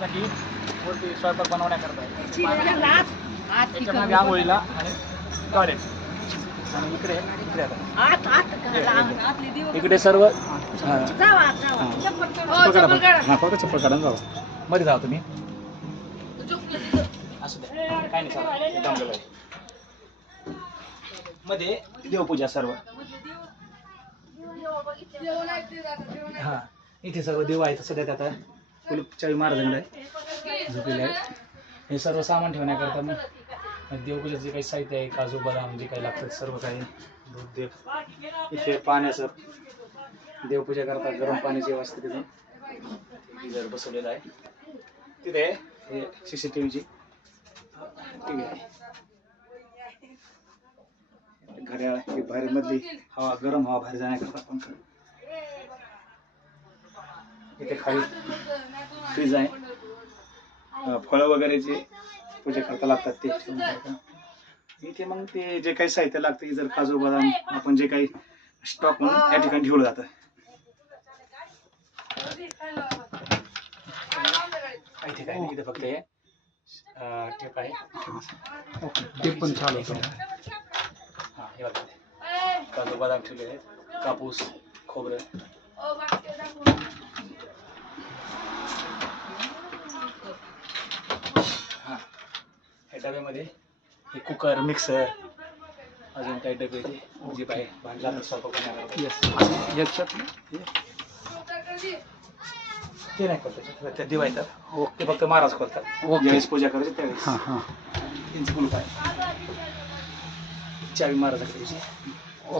साठी वरती स्वयंपाक बनवण्याकरता आहे. आंघोळीला आणि टॉयलेट आणि इकडे इकडे आता. इकडे सर्व हा. फक्त चप्पल काढून जावा. मध्ये जावा तुम्ही. असू द्या. काय नाही चालत. जमलेलं आहे. मध्ये देवपूजा सर्व. हा. इथे सर्व देव आहेत सध्या आता कुलचावी महाराजांकडे आहे. झोपलेले आहेत. हे सर्व सामान ठेवण्याकरता मग देवपूजेचं जे काही साहित्य आहे काजू बदाम जे काही लागतात सर्व काही दूध देव इथे पाण्याचं देवपूजा करता गरम पाण्याची व्यवस्था तिथे. जर बसवलेलं आहे. तिथे हे सी सी टी व्हीची टी व्ही आहे. घड्याळ ही बाहेर मधली हवा गरम हवा बाहेर जाण्याकरता पंखा इथे खाली फ्रीज आहे. फळं वगैरे जे पूजा करता लागतात ते. इथे मग ते जे काही साहित्य लागतं जर काजू बदाम आपण जे काही स्टॉक म्हणून या ठिकाणी ठेवलं जातं. इथे काही नाही इथे फक्त हे. टेप आहे. ते पण चालू होतं. हा हे बघा. काजू बदाम ठेवले आहेत. कापूस खोबरं. ह्या डब्यामध्ये हे कुकर मिक्सर अजून काही डबे ते जे पाहिजे भांडी लागतात स्वयंपाक. येस याच्यात ते नाही करत त्याच्यात त्या दिवा येतात. ते फक्त महाराज करतात ओके. ज्यावेळेस पूजा करायची त्यावेळेस. हां हां. त्यांची कुलूप आहे चावी महाराजाकडे